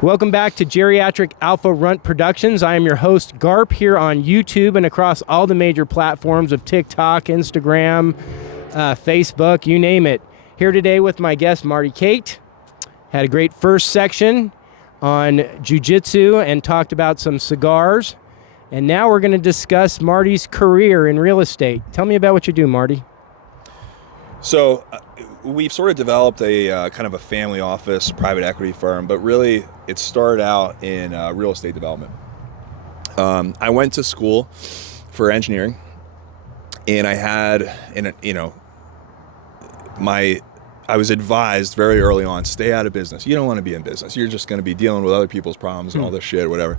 Welcome back to Geriatric Alpha Runt Productions. I am your host, Garp, here on YouTube and across all the major platforms of TikTok, Instagram, Facebook, you name it. Here today with my guest, Marty Khait. Had a great first section on jiu-jitsu and talked about some cigars. And now we're going to discuss Marty's career in real estate. Tell me about what you do, Marty. So we've sort of developed a kind of a family office private equity firm, but really it started out in real estate development. I went to school for engineering, and I was advised very early on, stay out of business. You don't want to be in business. You're just going to be dealing with other people's problems and all this shit, whatever.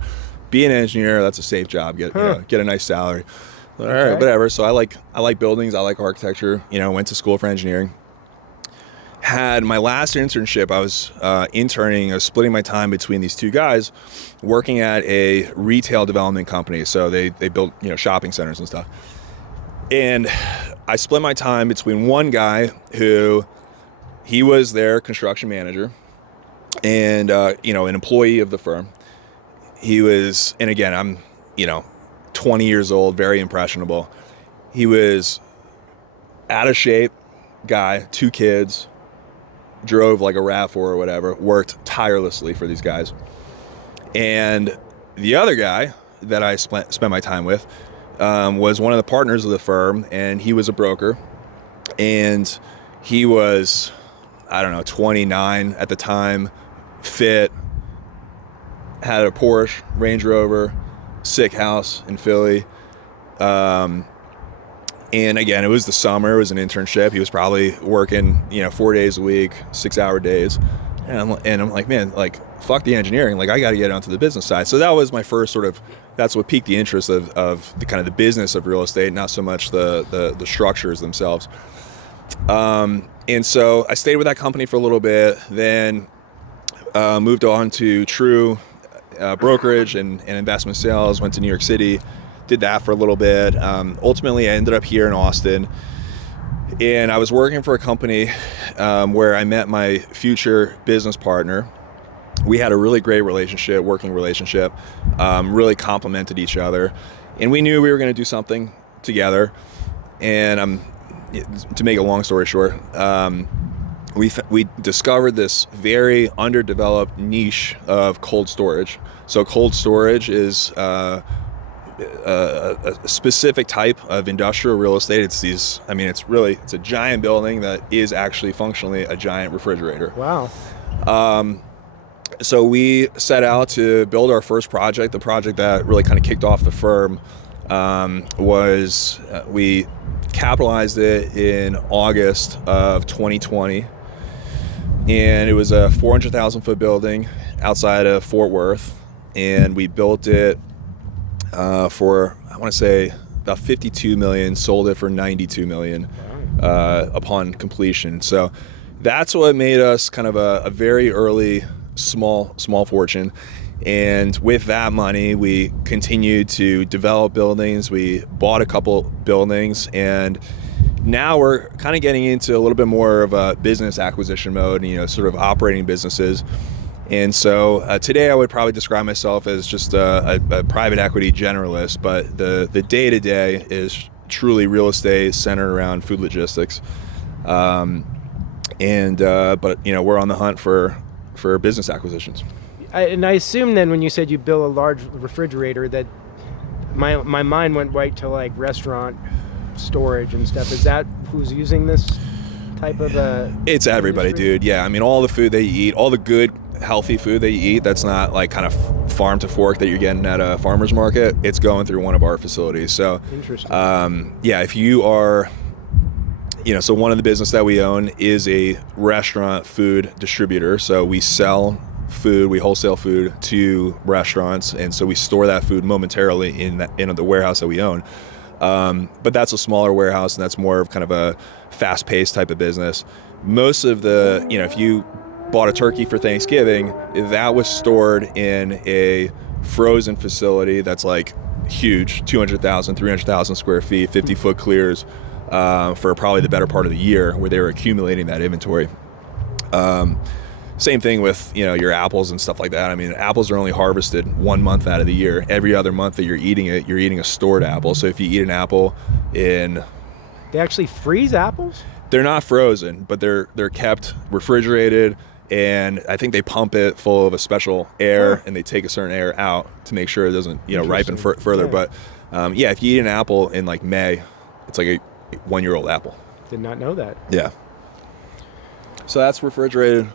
Be an engineer, that's a safe job. Get a nice salary. All right, whatever. So I like buildings. I like architecture. Went to school for engineering. Had my last internship. I was interning. I was splitting my time between these two guys, working at a retail development company. So they built shopping centers and stuff. And I split my time between one guy who he was their construction manager, and an employee of the firm. He was, and again, I'm 20 years old, very impressionable. He was out of shape guy, 2 kids, drove like a RAV4 or whatever, worked tirelessly for these guys. And the other guy that I spent my time with was one of the partners of the firm, and he was a broker. And he was, 29 at the time, fit, had a Porsche, Range Rover, sick house in Philly. And again, it was the summer, it was an internship. He was probably working, 4 days a week, 6-hour days. And I'm like, man, fuck the engineering. I got to get onto the business side. So that was my first that's what piqued the interest of the kind of the business of real estate, not so much the structures themselves. And so I stayed with that company for a little bit, then moved on to True brokerage and investment sales, went to New York City, did that for a little bit. Ultimately, I ended up here in Austin, and I was working for a company where I met my future business partner. We had a really great working relationship, really complemented each other, and we knew we were going to do something together. And to make a long story short, we discovered this very underdeveloped niche of cold storage. So cold storage is a specific type of industrial real estate. It's a giant building that is actually functionally a giant refrigerator. Wow. So we set out to build our first project. The project that really kind of kicked off the firm was we capitalized it in August of 2020. And it was a 400,000 foot building outside of Fort Worth. And we built it for, I want to say, about $52 million, sold it for $92 million upon completion. So that's what made us kind of a very early small fortune. And with that money, we continued to develop buildings. We bought a couple buildings, and now we're kind of getting into a little bit more of a business acquisition mode, sort of operating businesses. And so today I would probably describe myself as just a private equity generalist, but the day-to-day is truly real estate centered around food logistics. But we're on the hunt for business acquisitions. And I assume then when you said you built a large refrigerator that my mind went right to restaurant storage and stuff. Is that who's using this type of It's everybody, industry? dude. Yeah, all the food that you eat, all the good, healthy food that you eat, that's not kind of farm to fork that you're getting at a farmer's market. It's going through one of our facilities. So, interesting. If you are, so one of the business that we own is a restaurant food distributor. So we sell food, we wholesale food to restaurants, and so we store that food momentarily in the warehouse that we own. But that's a smaller warehouse, and that's more of kind of a fast-paced type of business. Most of the, if you bought a turkey for Thanksgiving, that was stored in a frozen facility that's huge, 200,000, 300,000 square feet, 50-foot clears for probably the better part of the year, where they were accumulating that inventory. Same thing with, your apples and stuff like that. I mean, apples are only harvested 1 month out of the year. Every other month that you're eating it, you're eating a stored apple. So if you eat an apple They actually freeze apples? They're not frozen, but they're kept refrigerated, and I think they pump it full of a special air, and they take a certain air out to make sure it doesn't, ripen further. Yeah. But if you eat an apple in like May, it's like a 1-year-old apple. Did not know that. Yeah. So that's refrigerated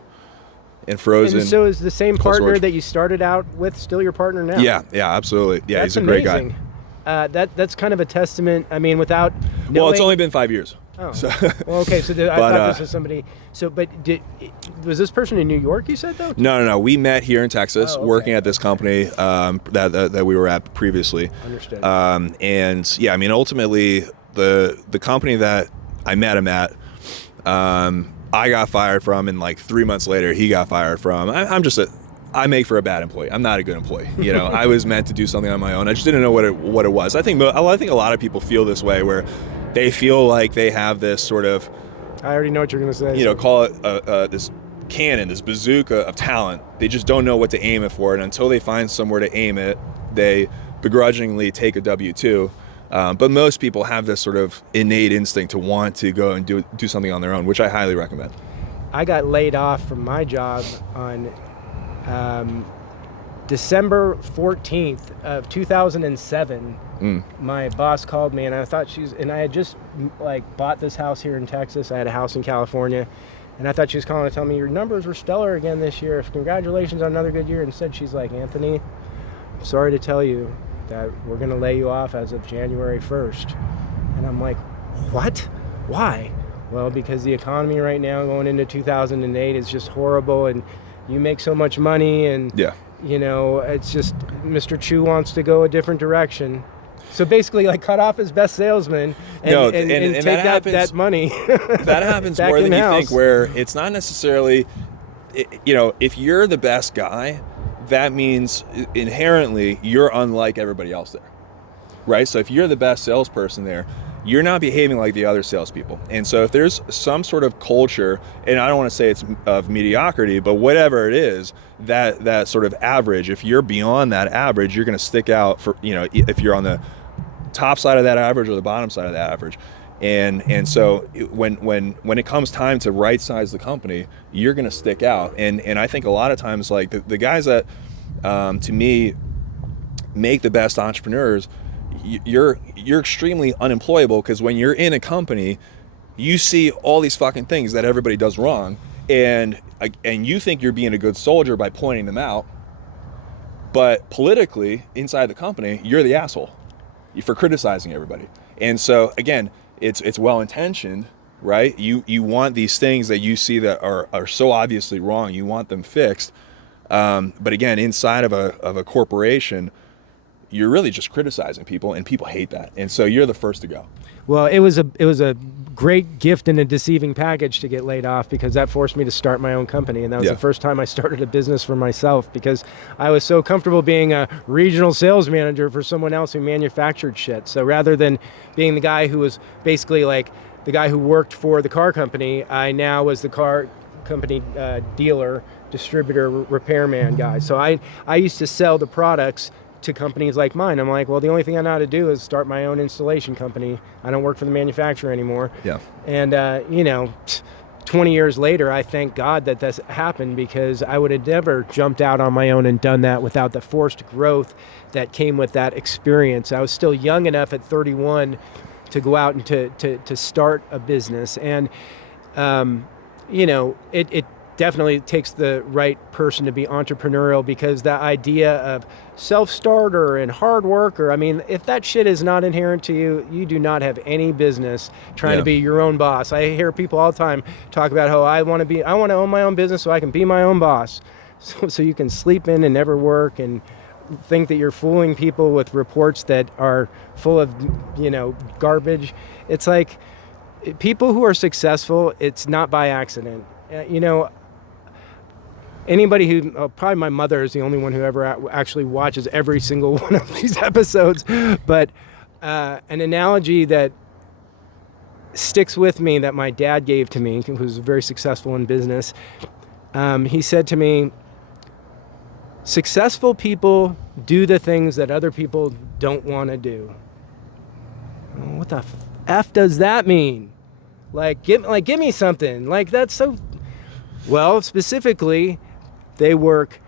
and frozen. And so is the same partner that you started out with still your partner now? Yeah, absolutely. Yeah, that's he's a amazing. Great guy. That's kind of a testament. I mean, without knowing... Well, it's only been 5 years. Oh, so. Well, okay. So I thought this was somebody. So, but was this person in New York? You said though. No. We met here in Texas, working at this company that we were at previously. Understood. And yeah, I mean, ultimately, the company that I met him at, I got fired from, and like 3 months later, he got fired from. I make for a bad employee. I'm not a good employee. I was meant to do something on my own. I just didn't know what it was. I think a lot of people feel this way, where they feel like they have this sort of, I already know what you're going to say. Call it this cannon, this bazooka of talent. They just don't know what to aim it for, and until they find somewhere to aim it, they begrudgingly take a W-2. But most people have this sort of innate instinct to want to go and do something on their own, which I highly recommend. I got laid off from my job on December 14th of 2007. My boss called me, and I thought and I had just bought this house here in Texas. I had a house in California, and I thought she was calling to tell me your numbers were stellar again this year. Congratulations on another good year. Instead, she's like, Anthony, I'm sorry to tell you that we're going to lay you off as of January 1st. And I'm like, what? Why? Well, because the economy right now going into 2008 is just horrible, and you make so much money, and it's just Mr. Chu wants to go a different direction. So basically, cut off his best salesman and take that money. That happens more than you think, where it's not necessarily, if you're the best guy, that means inherently you're unlike everybody else there, right? So if you're the best salesperson there, you're not behaving like the other salespeople. And so if there's some sort of culture, and I don't want to say it's of mediocrity, but whatever it is, that sort of average, if you're beyond that average, you're going to stick out for, if you're on the top side of that average or the bottom side of that average. And so when it comes time to right size the company, you're going to stick out. And I think a lot of times, the guys that, to me, make the best entrepreneurs, you're extremely unemployable, because when you're in a company, you see all these fucking things that everybody does wrong, and you think you're being a good soldier by pointing them out, but politically inside the company, you're the asshole for criticizing everybody. And so again, it's well intentioned, right? You want these things that you see that are so obviously wrong, you want them fixed, but again, inside of a corporation, you're really just criticizing people, and people hate that. And so you're the first to go. Well, it was a great gift and a deceiving package to get laid off, because that forced me to start my own company. And that was the first time I started a business for myself, because I was so comfortable being a regional sales manager for someone else who manufactured shit. So rather than being the guy who was basically the guy who worked for the car company, I now was the car company dealer, distributor, repairman guy. So I used to sell the products to companies like mine. I'm like, well, the only thing I know how to do is start my own installation company. I don't work for the manufacturer anymore. Yeah. And 20 years later, I thank God that this happened, because I would have never jumped out on my own and done that without the forced growth that came with that experience. I was still young enough at 31 to go out and to start a business. And it definitely takes the right person to be entrepreneurial, because that idea of self-starter and hard worker, I mean, if that shit is not inherent to you, you do not have any business trying to be your own boss. I hear people all the time talk about how I want to own my own business so I can be my own boss. So you can sleep in and never work, and think that you're fooling people with reports that are full of, garbage. It's like, people who are successful, it's not by accident. Anybody who, probably my mother is the only one who ever actually watches every single one of these episodes, but an analogy that sticks with me that my dad gave to me, who's very successful in business, He said to me, successful people do the things that other people don't want to do. What the F does that mean? Like, give me something. Like, that's so... Well, specifically, they work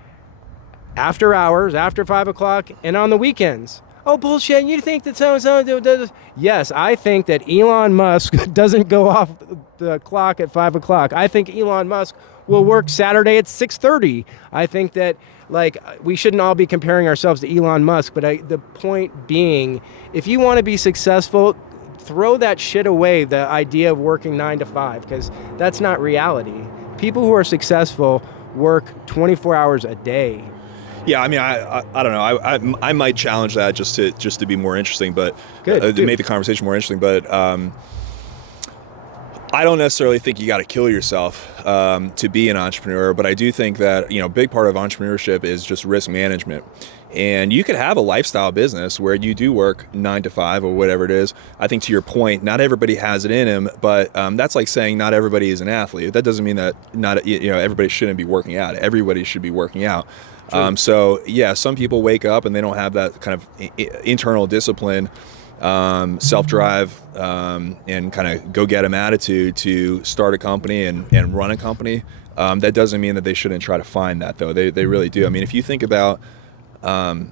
after hours, after 5 o'clock, and on the weekends. Oh, bullshit, you think that so-and-so does... Yes, I think that Elon Musk doesn't go off the clock at 5 o'clock. I think Elon Musk will work Saturday at 6:30. I think that, like, we shouldn't all be comparing ourselves to Elon Musk, but the point being, if you want to be successful, throw that shit away, the idea of working 9 to 5, because that's not reality. People who are successful work 24 hours a day. Yeah, I mean, I don't know. I might challenge that just to be more interesting, but Good, to make the conversation more interesting. But I don't necessarily think you got to kill yourself to be an entrepreneur. But I do think that, you know, a big part of entrepreneurship is just risk management. And you could have a lifestyle business where you do work 9 to 5 or whatever it is. I think, to your point, not everybody has it in them, but that's like saying not everybody is an athlete. That doesn't mean that everybody shouldn't be working out. Everybody should be working out. So yeah, some people wake up and they don't have that kind of internal discipline, self-drive, and kind of go-get-em attitude to start a company and run a company. That doesn't mean that they shouldn't try to find that, though. They really do. I mean, if you think about, and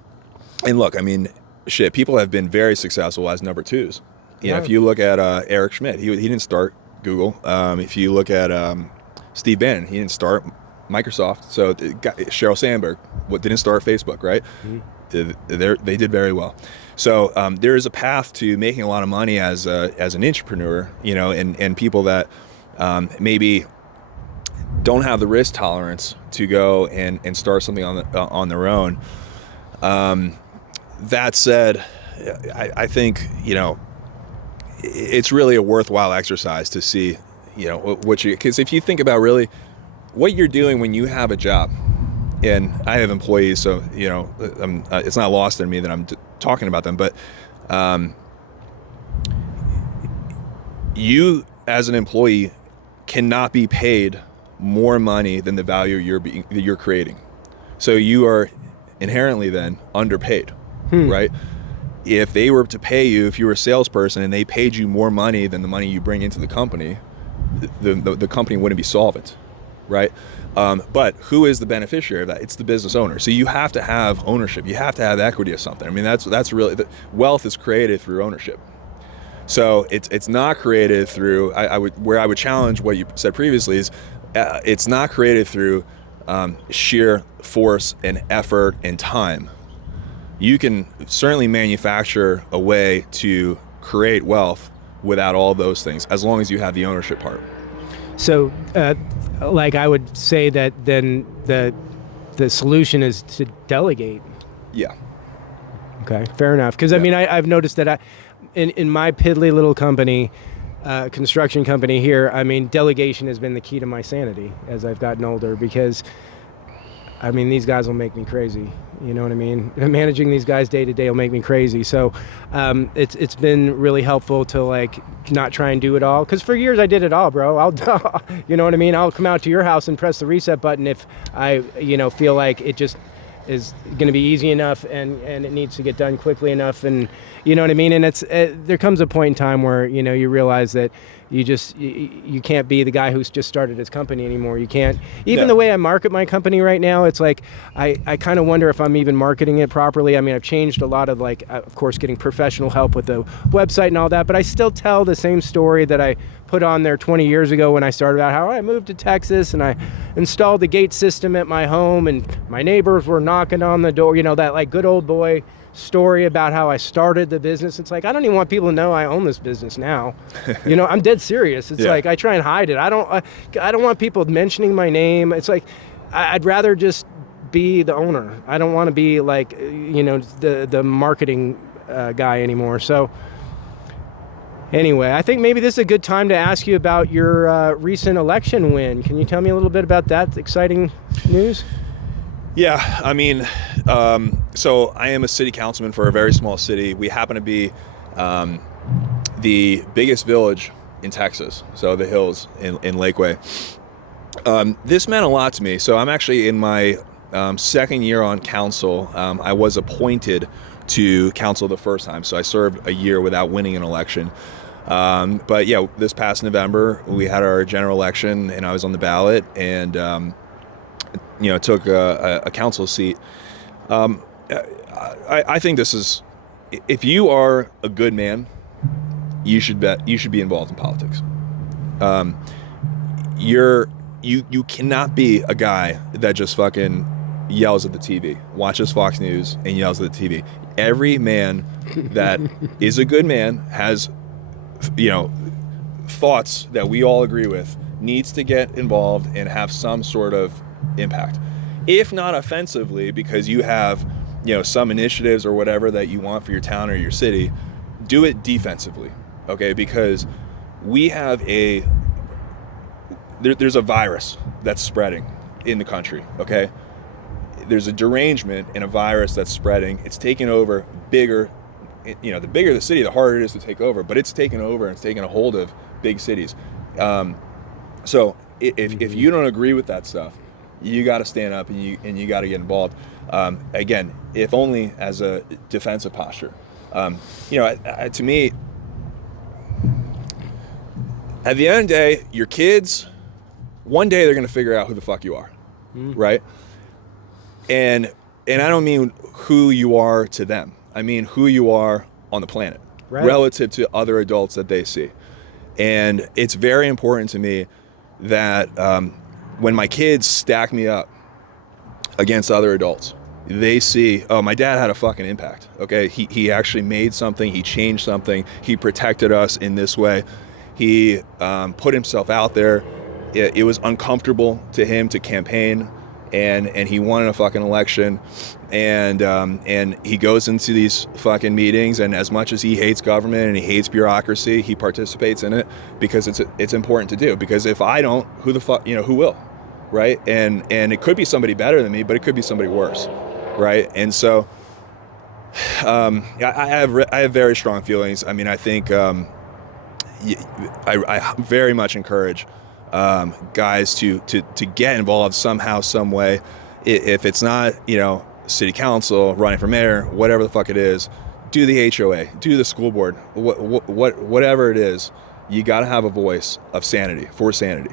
look, I mean, shit, people have been very successful as number twos. You know, if you look at Eric Schmidt, he didn't start Google. If you look at Steve Bannon, he didn't start Microsoft. So Sheryl Sandberg didn't start Facebook, right? Mm-hmm. They did very well. So there is a path to making a lot of money as an entrepreneur, you know, and people that maybe don't have the risk tolerance to go and start something on their own. That said, I think, you know, it's really a worthwhile exercise to see, you know, because if you think about really what you're doing when you have a job, and I have employees, so, you know, it's not lost on me that I'm talking about them, but you as an employee cannot be paid more money than the value you're creating. So you are inherently then underpaid, right? If they were to pay you, if you were a salesperson and they paid you more money than the money you bring into the company, the company wouldn't be solvent, right? But who is the beneficiary of that? It's the business owner. So you have to have ownership. You have to have equity of something. I mean, that's really, wealth is created through ownership. So it's not created through, I would challenge what you said previously is, it's not created through sheer force and effort and time. You can certainly manufacture a way to create wealth without all those things, as long as you have the ownership part. So, like, I would say that then the solution is to delegate. Yeah. Okay, fair enough. Because, I mean, I've noticed that in my piddly little company, construction company here, I mean, delegation has been the key to my sanity as I've gotten older, because, I mean, these guys will make me crazy. You know what I mean? Managing these guys day to day will make me crazy. So it's been really helpful to, like, not try and do it all. Because for years I did it all, bro. You know what I mean? I'll come out to your house and press the reset button if I, you know, feel like it just is going to be easy enough and it needs to get done quickly enough. And you know what I mean? And there comes a point in time where, you know, you realize that you can't be the guy who's just started his company anymore. You can't, even the way I market my company right now, it's like, I kind of wonder if I'm even marketing it properly. I mean, I've changed a lot of, like, of course, getting professional help with the website and all that, but I still tell the same story that I put on there 20 years ago when I started out, how I moved to Texas and I installed the gate system at my home and my neighbors were knocking on the door, you know, that, like, good old boy story about how I started the business. It's like, I don't even want people to know I own this business now. You know, I'm dead serious. It's like, I try and hide it. I don't want people mentioning my name. It's like, I'd rather just be the owner. I don't want to be, like, you know, the marketing guy anymore. So anyway, I think maybe this is a good time to ask you about your recent election win. Can you tell me a little bit about that exciting news? Yeah, I mean, so I am a city councilman for a very small city. We happen to be the biggest village in Texas, so the Hills in Lakeway. This meant a lot to me. So I'm actually in my second year on council. I was appointed to council the first time, so I served a year without winning an election. But yeah, this past November we had our general election, and I was on the ballot, and took a council seat. I think this is, if you are a good man, you should be involved in politics. You cannot be a guy that just fucking yells at the TV, watches Fox News and yells at the TV. Every man that is a good man has, thoughts that we all agree with, needs to get involved and have some sort of impact. If not offensively, because you have, some initiatives or whatever that you want for your town or your city, do it defensively, okay? Because we have there's a virus that's spreading in the country, okay? There's a derangement in a virus that's spreading. It's taken over bigger, the bigger the city, the harder it is to take over, but it's taken over and it's taken a hold of big cities. So if you don't agree with that stuff, you got to stand up and you got to get involved. Again, if only as a defensive posture. To me, at the end of the day, your kids, one day they're going to figure out who the fuck you are, right? And I don't mean who you are to them. I mean who you are on the planet, right, relative to other adults that they see. And it's very important to me that when my kids stack me up against other adults, they see, oh, my dad had a fucking impact, okay? He actually made something, he changed something, he protected us in this way. He put himself out there. It was uncomfortable to him to campaign, and he won a fucking election, and he goes into these fucking meetings, and as much as he hates government and he hates bureaucracy, he participates in it because it's important to do. Because if I don't, who the fuck, who will, right? And it could be somebody better than me, but it could be somebody worse, right? And so I have very strong feelings. I mean, I think I very much encourage guys to get involved somehow, some way. If it's not, city council, running for mayor, whatever the fuck it is, do the HOA, do the school board, whatever it is, you got to have a voice of sanity, for sanity.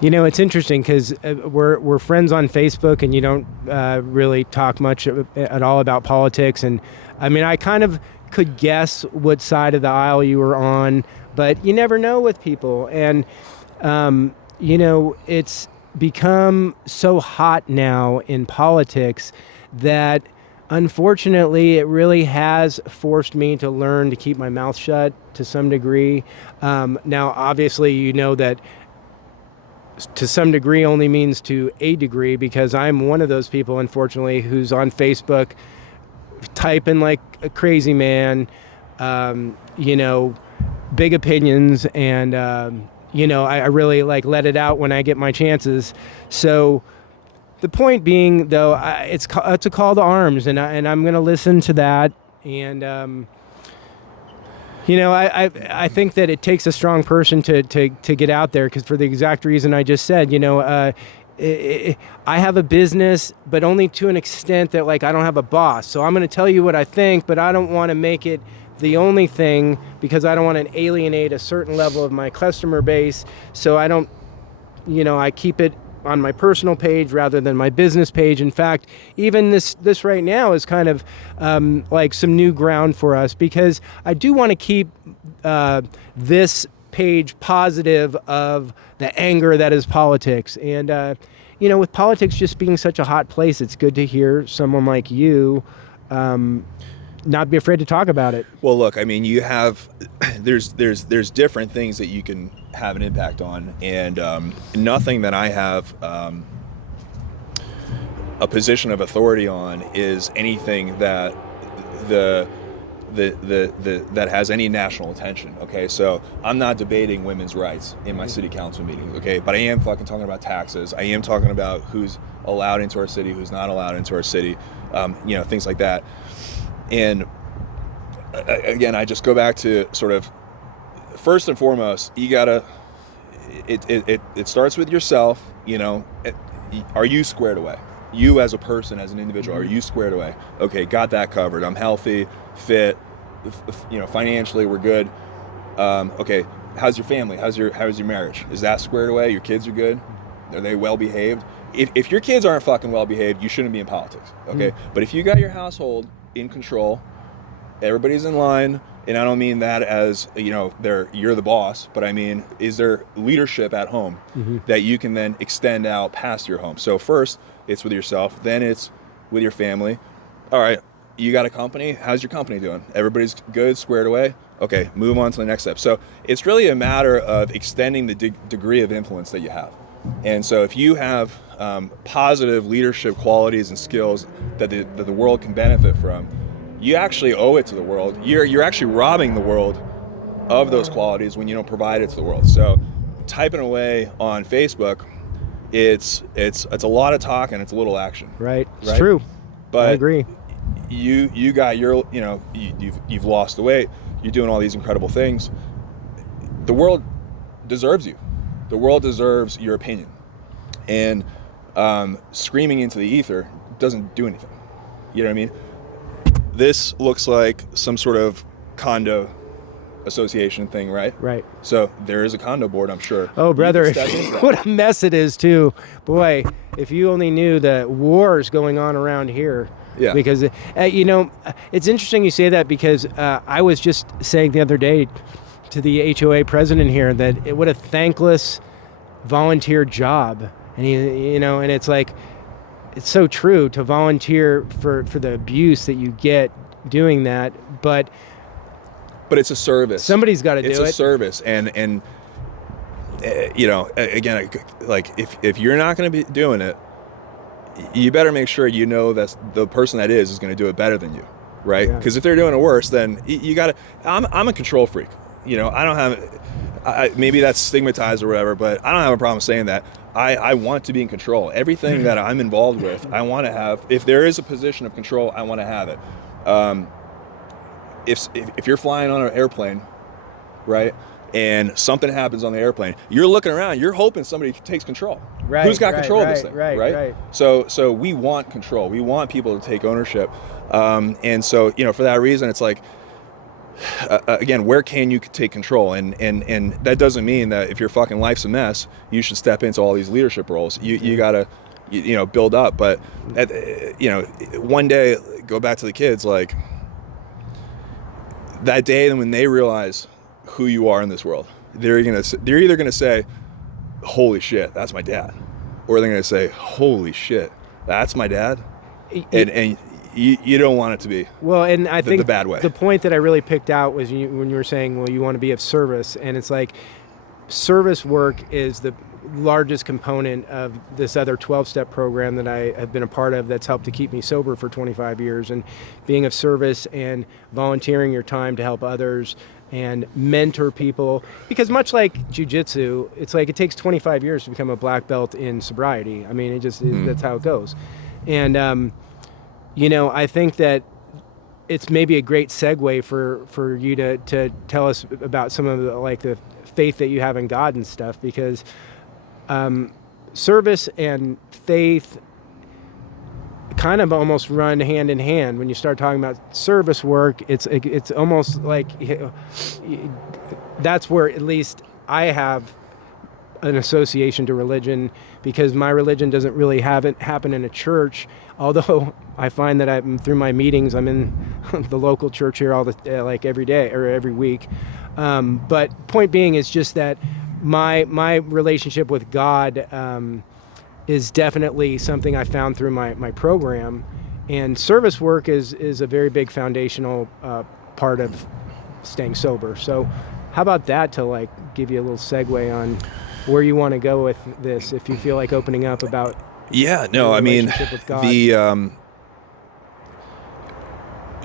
It's interesting because we're friends on Facebook, and you don't really talk much at all about politics. And I mean, I kind of could guess what side of the aisle you were on, but you never know with people. And, it's become so hot now in politics that unfortunately it really has forced me to learn to keep my mouth shut to some degree. Now, obviously, that to some degree only means to a degree, because I'm one of those people, unfortunately, who's on Facebook typing like a crazy man, big opinions, and I really let it out when I get my chances. So the point being, though, it's a call to arms, and I'm going to listen to that. And I think that it takes a strong person to get out there, because for the exact reason I just said, I have a business, but only to an extent that I don't have a boss. So I'm going to tell you what I think, but I don't want to make it the only thing, because I don't want to alienate a certain level of my customer base. So I don't, I keep it on my personal page rather than my business page. In fact, even this right now is kind of some new ground for us, because I do want to keep this page positive of the anger that is politics. And, with politics just being such a hot place, it's good to hear someone like you not be afraid to talk about it. Well, look, I mean, you have, there's different things that you can have an impact on, and nothing that I have a position of authority on is anything that that has any national attention. Okay, so I'm not debating women's rights in my city council meetings. Okay, but I am fucking talking about taxes. I am talking about who's allowed into our city, who's not allowed into our city. Things like that. And again, I just go back to sort of, first and foremost, you gotta it starts with yourself. Are you squared away? You as a person, as an individual, are you squared away? Okay, got that covered. I'm healthy, fit, financially we're good. Okay, how's your family? How's your marriage? Is that squared away? Your kids are good? Are they well behaved? If your kids aren't fucking well behaved, you shouldn't be in politics. Okay, but if you got your household in control, everybody's in line, and I don't mean that as you're the boss, but I mean, is there leadership at home that you can then extend out past your home? So first it's with yourself, then it's with your family. All right, you got a company, how's your company doing? Everybody's good, squared away? Okay, move on to the next step. So it's really a matter of extending the degree of influence that you have. And so if you have positive leadership qualities and skills that the world can benefit from, you actually owe it to the world. You're actually robbing the world of those qualities when you don't provide it to the world. So typing away on Facebook, it's a lot of talk and it's a little action. Right. It's true. But I agree. You got your, you've lost the weight. You're doing all these incredible things. The world deserves you. The world deserves your opinion. And screaming into the ether doesn't do anything. You know what I mean? This looks like some sort of condo association thing, right? Right. So there is a condo board, I'm sure. Oh, brother, what a mess it is, too. Boy, if you only knew the wars going on around here. Yeah. Because, it's interesting you say that because I was just saying the other day to the HOA president here that what a thankless volunteer job. And, and it's like, it's so true to volunteer for the abuse that you get doing that, but it's a service. Somebody's got to do it. It's a service, and again, like if you're not going to be doing it, you better make sure that the person that is going to do it better than you, right? Because if they're doing it worse, then you got to. I'm a control freak. I don't have. Maybe that's stigmatized or whatever, but I don't have a problem saying that. I want to be in control. Everything that I'm involved with, I want to have. If there is a position of control, I want to have it. If you're flying on an airplane, right, and something happens on the airplane, you're looking around, you're hoping somebody takes control. Right. Who's got control of this thing, right? So we want control. We want people to take ownership. And so, for that reason, it's like, again, where can you take control? And that doesn't mean that if your fucking life's a mess, you should step into all these leadership roles. You gotta, build up. But one day, go back to the kids, like that day when they realize who you are in this world, they're either gonna say, "Holy shit, that's my dad," or they're gonna say, "Holy shit, that's my dad," and you don't want it to be and I think the bad way. The point that I really picked out was when you were saying, well, you want to be of service, and it's like service work is the largest component of this other 12-step program that I have been a part of that's helped to keep me sober for 25 years, and being of service and volunteering your time to help others and mentor people, because much like jiu-jitsu, it's like it takes 25 years to become a black belt in sobriety. I mean, that's how it goes. And I think that it's maybe a great segue for you to tell us about some of the faith that you have in God and stuff, because service and faith kind of almost run hand in hand. When you start talking about service work, it's almost like that's where at least I have an association to religion, because my religion doesn't really happen in a church. Although I find that through my meetings, I'm in the local church here every day or every week. But point being is just that my relationship with God is definitely something I found through my program, and service work is a very big foundational part of staying sober. So how about that to give you a little segue on where you want to go with this, if you feel like opening up about the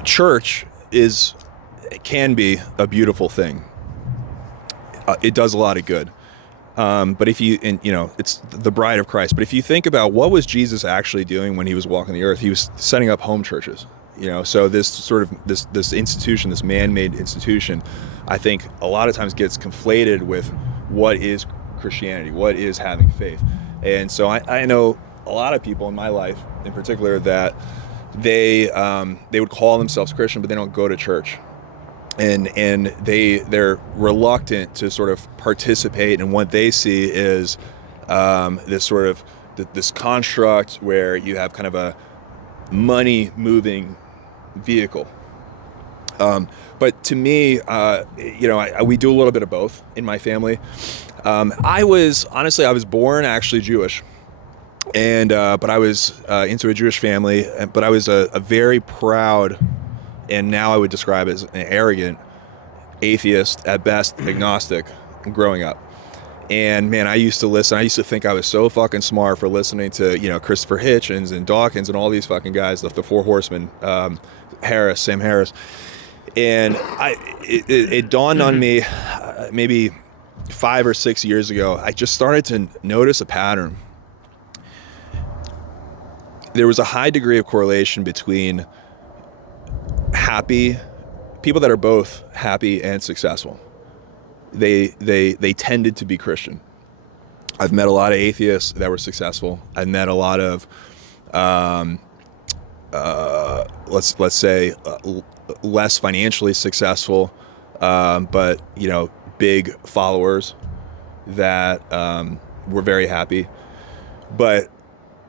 church can be a beautiful thing. It does a lot of good. But it's the bride of Christ. But if you think about what was Jesus actually doing when he was walking the earth, he was setting up home churches. So this sort of this institution, this man-made institution, I think a lot of times gets conflated with what is Christianity? What is having faith? And so I know a lot of people in my life in particular that they would call themselves Christian, but they don't go to church. And they're reluctant to sort of participate in what they see is this sort of this construct where you have kind of a money moving vehicle. But to me, we do a little bit of both in my family. I was born actually Jewish, but I was into a Jewish family, but I was a very proud, and now I would describe as an arrogant atheist, at best agnostic, growing up. And man, I used to think I was so fucking smart for listening to, Christopher Hitchens and Dawkins and all these fucking guys, the Four Horsemen, Sam Harris. And it dawned on me maybe 5 or 6 years ago, I just started to notice a pattern. There was a high degree of correlation between people that are both happy and successful. They tended to be Christian. I've met a lot of atheists that were successful. I've met a lot of, let's say, less financially successful, but big followers that were very happy. But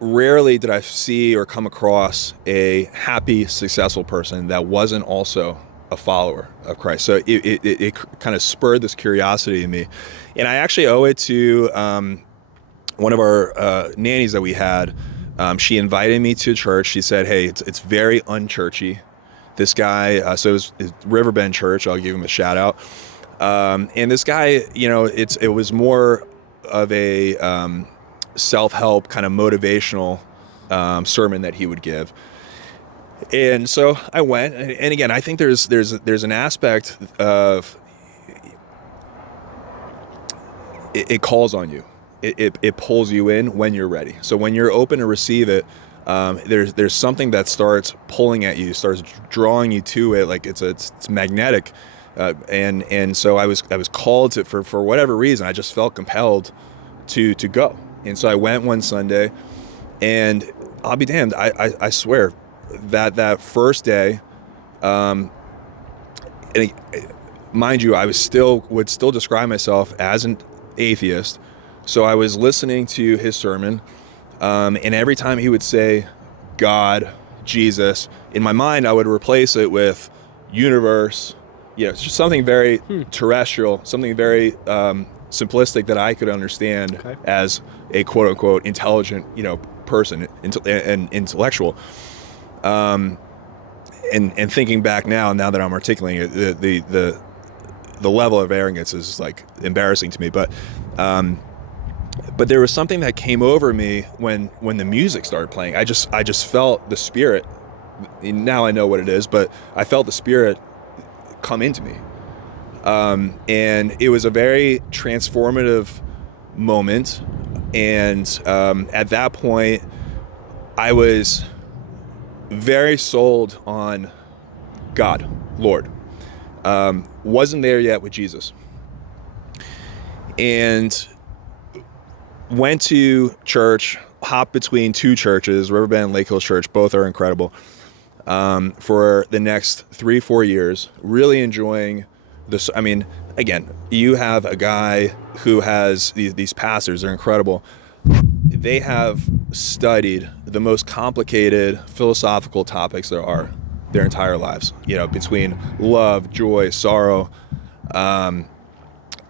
rarely did I see or come across a happy, successful person that wasn't also a follower of Christ. So it kind of spurred this curiosity in me. And I actually owe it to one of our nannies that we had. She invited me to church. She said, hey, it's very unchurchy. This guy, so it was Riverbend Church, I'll give him a shout out. And this guy, it was more of a self-help kind of motivational sermon that he would give. And so I went, and again, I think there's an aspect of it calls on you. It pulls you in when you're ready. So when you're open to receive it, there's something that starts pulling at you, starts drawing you to it, like it's magnetic. And so I was called to, for whatever reason, I just felt compelled to go. And so I went one Sunday, and I'll be damned, I swear that first day, and mind you, I would still describe myself as an atheist. So I was listening to his sermon, and every time he would say God, Jesus, in my mind I would replace it with universe. It's just something very terrestrial, something very simplistic that I could understand as a quote unquote intelligent, person and intellectual. And thinking back now that I'm articulating it, the level of arrogance is like embarrassing to me. But there was something that came over me when the music started playing. I just felt the Spirit. Now I know what it is, but I felt the Spirit come into me. And it was a very transformative moment. And at that point, I was very sold on God, Lord. Wasn't there yet with Jesus. And went to church, hopped between two churches, Riverbend and Lake Hills Church, both are incredible, for the next 3-4 years, really enjoying this. I mean, again, you have a guy who has these pastors, they're incredible. They have studied the most complicated philosophical topics there are their entire lives, between love, joy, sorrow,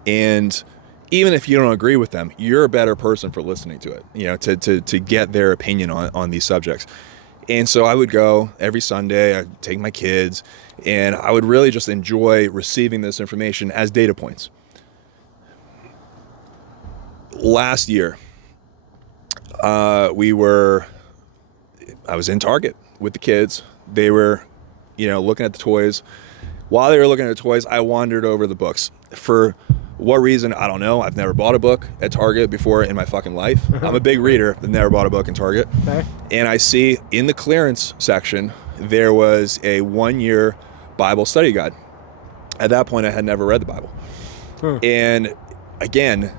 and even if you don't agree with them, you're a better person for listening to it, to get their opinion on these subjects. And so I would go every Sunday, I'd take my kids, and I would really just enjoy receiving this information as data points. Last year, I was in Target with the kids. They were, looking at the toys. While they were looking at the toys, I wandered over the books. For what reason, I don't know. I've never bought a book at Target before in my fucking life. I'm a big reader, but never bought a book in Target. Okay. And I see in the clearance section, there was a 1-year Bible study guide. At that point, I had never read the Bible. And again,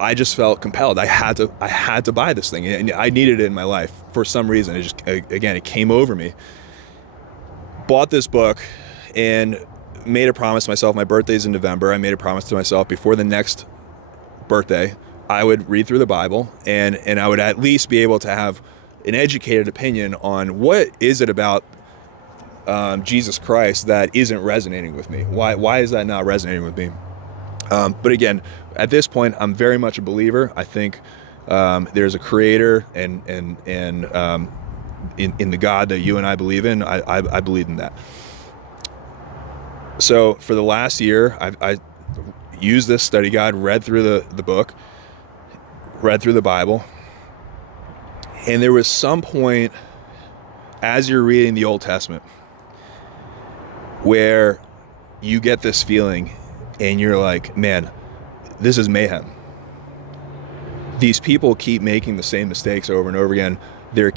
I just felt compelled. I had to buy this thing, and I needed it in my life for some reason. It came over me. Bought this book and made a promise to myself. My birthday's in November. I made a promise to myself before the next birthday, I would read through the Bible, and I would at least be able to have an educated opinion on what is it about Jesus Christ that isn't resonating with me. Why is that not resonating with me? But again, at this point, I'm very much a believer. I think there's a creator, and in the God that you and I believe in. I believe in that. So for the last year, I used this study guide, read through the book, read through the Bible, and there was some point as you're reading the Old Testament where you get this feeling and you're like, man, this is mayhem. These people keep making the same mistakes over and over again. Their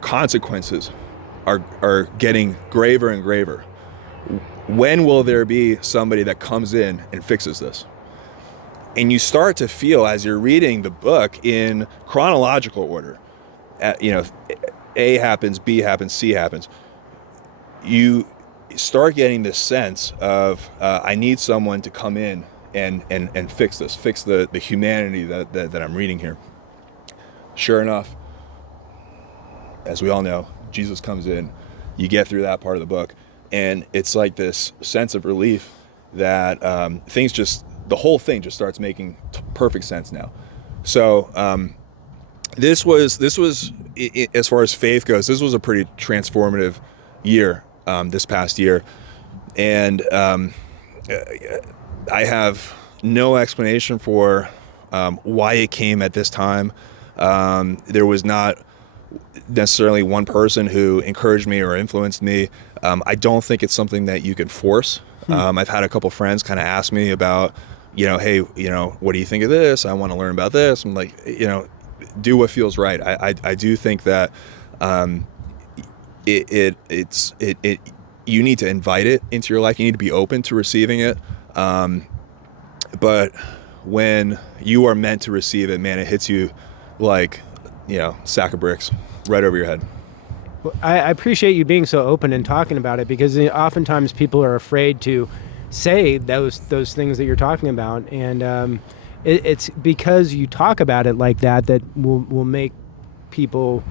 consequences are getting graver and graver. When will there be somebody that comes in and fixes this? And you start to feel, as you're reading the book in chronological order, A happens, B happens, C happens. You start getting this sense of, I need someone to come in and fix this, fix the humanity that I'm reading here. Sure enough, as we all know, Jesus comes in, you get through that part of the book, and it's like this sense of relief that the whole thing just starts making perfect sense now. So this was as far as faith goes, this was a pretty transformative year, this past year, and I have no explanation for why it came at this time. There was not necessarily one person who encouraged me or influenced me. I don't think it's something that you can force. I've had a couple friends kind of ask me about, hey, what do you think of this? I want to learn about this. I'm like, do what feels right. I do think that you need to invite it into your life. You need to be open to receiving it. But when you are meant to receive it, man, it hits you like, sack of bricks right over your head. Well, I appreciate you being so open and talking about it, because oftentimes people are afraid to say those things that you're talking about, and it's because you talk about it like that will make people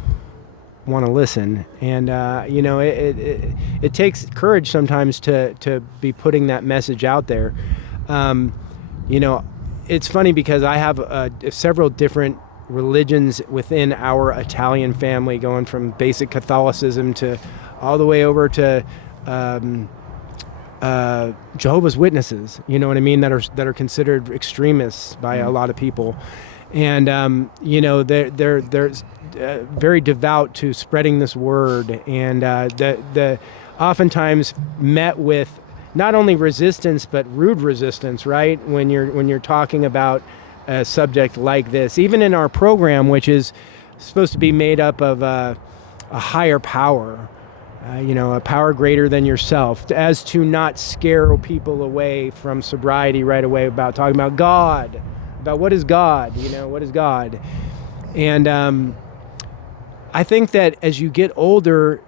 want to listen. And it takes courage sometimes to be putting that message out there. It's funny because I have several different religions within our Italian family, going from basic Catholicism to all the way over to Jehovah's Witnesses, you know what I mean, that are considered extremists by a lot of people. And they're very devout to spreading this word, and the oftentimes met with not only resistance but rude resistance, right? When you're talking about a subject like this, even in our program, which is supposed to be made up of a higher power, a power greater than yourself, as to not scare people away from sobriety right away about talking about God, about what is God, what is God. And I think that as you get older,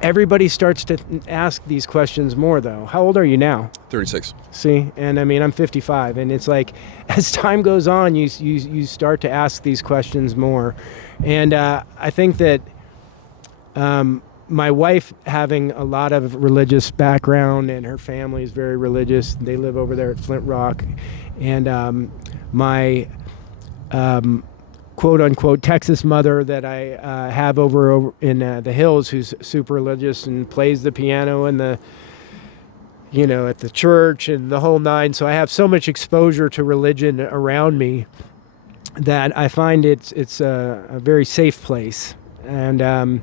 everybody starts to ask these questions more, though. How old are you now? 36. See, and I mean, I'm 55, and it's like, as time goes on, you start to ask these questions more. And I think that my wife, having a lot of religious background, and her family is very religious. They live over there at Flint Rock, and my quote-unquote Texas mother that I have over in the hills, who's super religious and plays the piano and at the church and the whole nine. So I have so much exposure to religion around me that I find it's a very safe place. And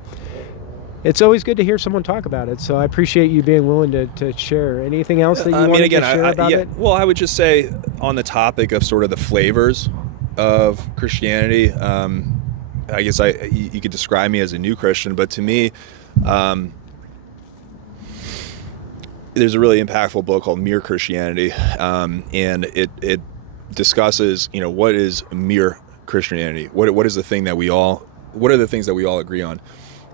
it's always good to hear someone talk about it. So I appreciate you being willing to share. Anything else that you wanted to share about it? Well, I would just say, on the topic of sort of the flavors of Christianity, I guess you could describe me as a new Christian, but to me, there's a really impactful book called Mere Christianity, and it discusses, what is mere Christianity? What is the thing that what are the things that we all agree on?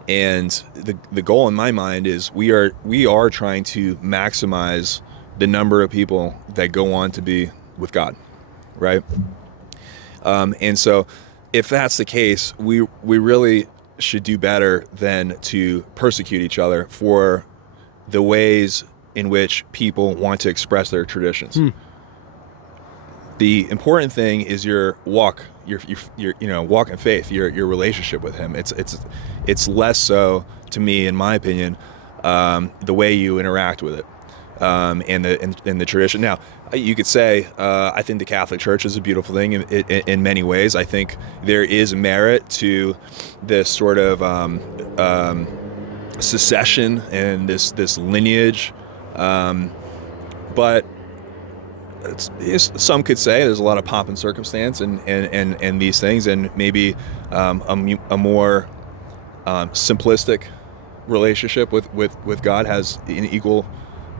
And the goal in my mind is we are trying to maximize the number of people that go on to be with God, right? And so if that's the case, we really should do better than to persecute each other for the ways in which people want to express their traditions. The important thing is your walk, your walk in faith, your relationship with Him. It's less so, to me, in my opinion, the way you interact with it, and the tradition. Now, you could say I think the Catholic Church is a beautiful thing in many ways. I think there is merit to this sort of succession and this lineage, but some could say there's a lot of pomp and circumstance and these things, and maybe a more simplistic relationship with God has an equal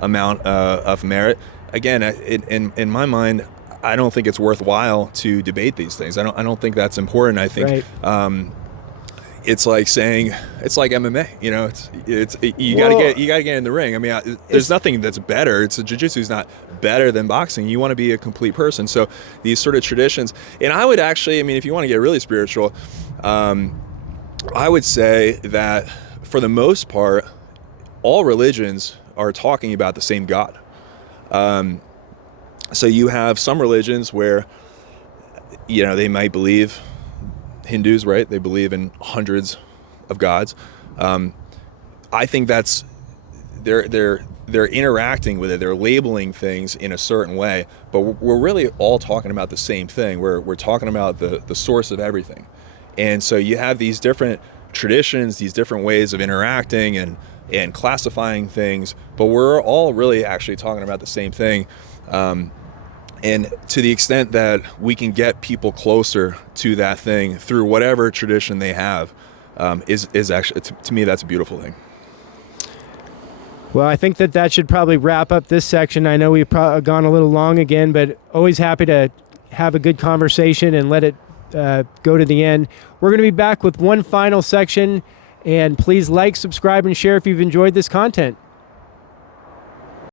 amount of merit. Again, in my mind, I don't think it's worthwhile to debate these things. I don't think that's important. I think it's like saying, it's like MMA. You gotta get in the ring. I mean, there's nothing that's better. Jiu-jitsu is not better than boxing. You want to be a complete person. So these sort of traditions, and I would actually, if you want to get really spiritual, I would say that for the most part, all religions are talking about the same God. So you have some religions where, they might believe, Hindus, right? They believe in hundreds of gods. I think that's they're interacting with it. They're labeling things in a certain way, but we're really all talking about the same thing. We're talking about the source of everything. And so you have these different traditions, these different ways of interacting and classifying things, but we're all really actually talking about the same thing. And to the extent that we can get people closer to that thing through whatever tradition they have, is actually, to me, that's a beautiful thing. Well, I think that should probably wrap up this section. I know we've gone a little long again, but always happy to have a good conversation and let it go to the end. We're going to be back with one final section, and please like, subscribe, and share if you've enjoyed this content.